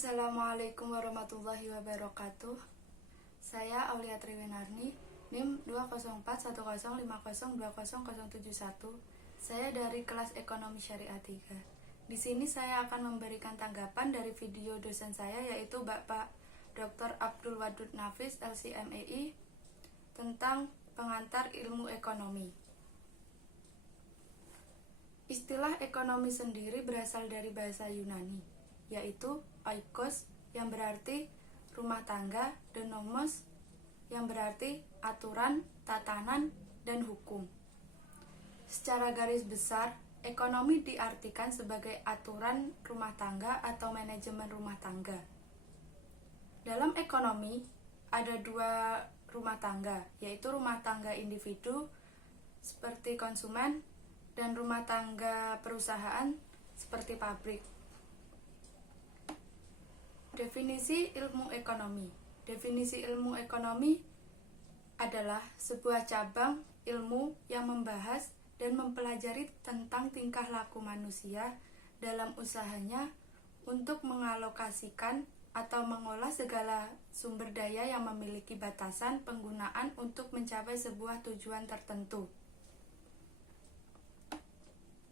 Assalamualaikum warahmatullahi wabarakatuh. Saya Aulia Triwinarni, NIM 2041050200071. Saya dari kelas Ekonomi Syariah 3. Di sini saya akan memberikan tanggapan dari video dosen saya, yaitu Bapak Dr. Abdul Wadud Nafis, LCMEI, tentang pengantar ilmu ekonomi. Istilah ekonomi sendiri berasal dari bahasa Yunani, yaitu oikos yang berarti rumah tangga dan nomos yang berarti aturan, tatanan, dan hukum. Secara garis besar, ekonomi diartikan sebagai aturan rumah tangga atau manajemen rumah tangga. Dalam ekonomi, ada dua rumah tangga, yaitu rumah tangga individu seperti konsumen dan rumah tangga perusahaan seperti pabrik. Definisi ilmu ekonomi. Definisi ilmu ekonomi adalah sebuah cabang ilmu yang membahas dan mempelajari tentang tingkah laku manusia dalam usahanya untuk mengalokasikan atau mengolah segala sumber daya yang memiliki batasan penggunaan untuk mencapai sebuah tujuan tertentu.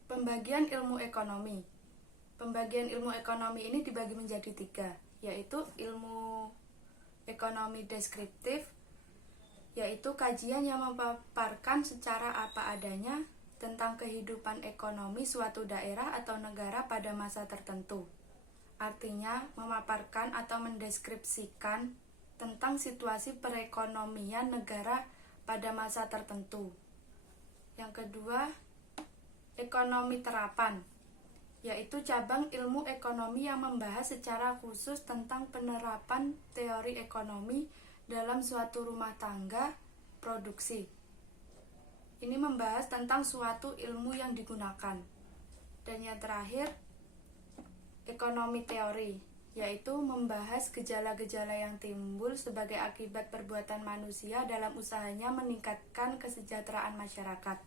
Pembagian ilmu ekonomi. Pembagian ilmu ekonomi ini dibagi menjadi 3, yaitu ilmu ekonomi deskriptif, yaitu kajian yang memaparkan secara apa adanya tentang kehidupan ekonomi suatu daerah atau negara pada masa tertentu. Artinya, memaparkan atau mendeskripsikan tentang situasi perekonomian negara pada masa tertentu. Yang kedua, ekonomi terapan, yaitu cabang ilmu ekonomi yang membahas secara khusus tentang penerapan teori ekonomi dalam suatu rumah tangga produksi. Ini membahas tentang suatu ilmu yang digunakan. Dan yang terakhir, ekonomi teori, yaitu membahas gejala-gejala yang timbul sebagai akibat perbuatan manusia dalam usahanya meningkatkan kesejahteraan masyarakat.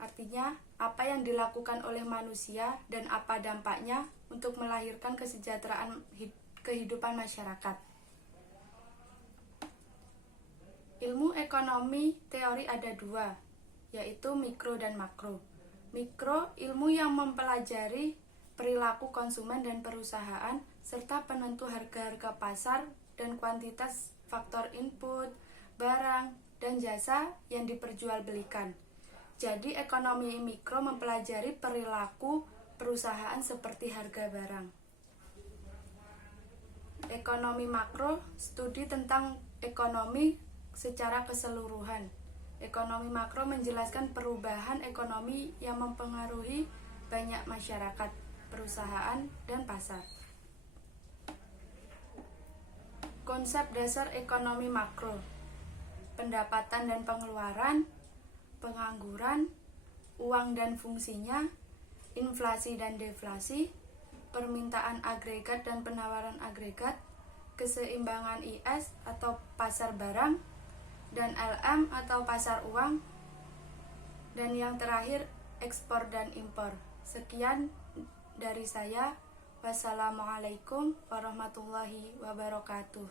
Artinya, apa yang dilakukan oleh manusia dan apa dampaknya untuk melahirkan kesejahteraan kehidupan masyarakat. Ilmu ekonomi teori ada 2, yaitu mikro dan makro. Mikro, ilmu yang mempelajari perilaku konsumen dan perusahaan, serta penentu harga-harga pasar dan kuantitas faktor input, barang, dan jasa yang diperjualbelikan. Jadi, ekonomi mikro mempelajari perilaku perusahaan seperti harga barang. Ekonomi makro, studi tentang ekonomi secara keseluruhan. Ekonomi makro menjelaskan perubahan ekonomi yang mempengaruhi banyak masyarakat, perusahaan, dan pasar. Konsep dasar ekonomi makro: pendapatan dan pengeluaran, pengangguran, uang dan fungsinya, inflasi dan deflasi, permintaan agregat dan penawaran agregat, keseimbangan IS atau pasar barang, dan LM atau pasar uang, dan yang terakhir ekspor dan impor. Sekian dari saya. Wassalamualaikum warahmatullahi wabarakatuh.